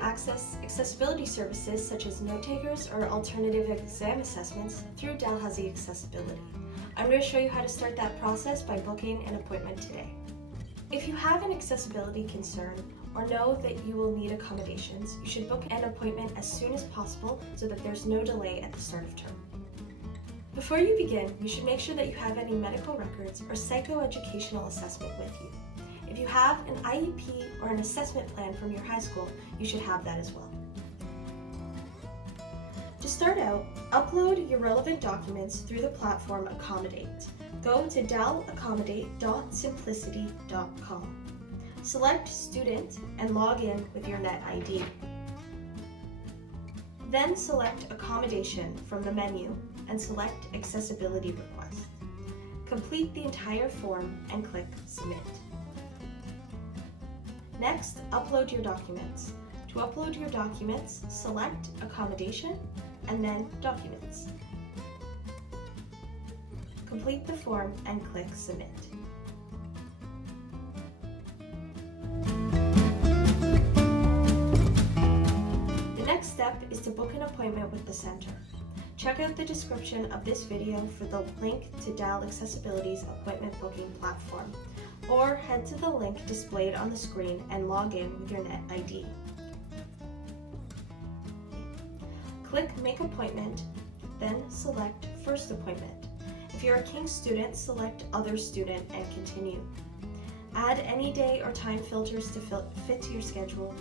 access accessibility services such as note takers or alternative exam assessments through Dalhousie Accessibility. I'm going to show you how to start that process by booking an appointment today. If you have an accessibility concern or know that you will need accommodations, you should book an appointment as soon as possible so that there's no delay at the start of term. Before you begin, you should make sure that you have any medical records or psychoeducational assessment with you. If you have an IEP or an assessment plan from your high school, you should have that as well. To start out, upload your relevant documents through the platform Accommodate. Go to dalaccommodate.simplicity.com. Select Student and log in with your Net ID. Then select Accommodation from the menu and select Accessibility Request. Complete the entire form and click Submit. Next, upload your documents. To upload your documents, select Accommodation and then Documents. Complete the form and click Submit. The next step is to book an appointment with the center. Check out the description of this video for the link to DAL Accessibility's appointment booking platform, or head to the link displayed on the screen and log in with your Net ID. Click Make Appointment, then select First Appointment. If you're a King's student, select Other Student and continue. Add any day or time filters to fit to your schedule,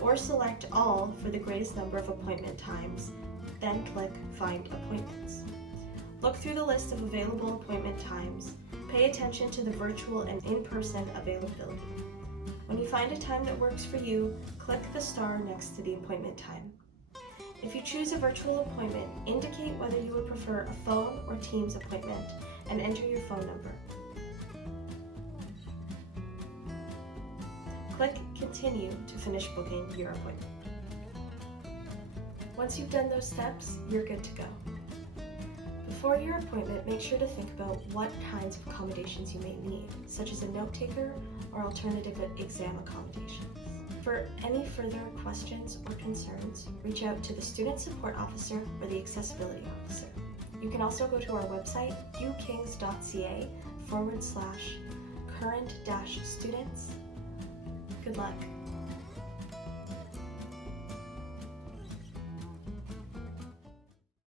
or select All for the greatest number of appointment times, then click Find Appointments. Look through the list of available appointment times. Pay attention to the virtual and in-person availability. When you find a time that works for you, click the star next to the appointment time. If you choose a virtual appointment, indicate whether you would prefer a phone or Teams appointment and enter your phone number. Click Continue to finish booking your appointment. Once you've done those steps, you're good to go. Before your appointment, make sure to think about what kinds of accommodations you may need, such as a note taker or alternative exam accommodations. For any further questions or concerns, reach out to the Student Support Officer or the Accessibility Officer. You can also go to our website, ukings.ca/current-students. Good luck.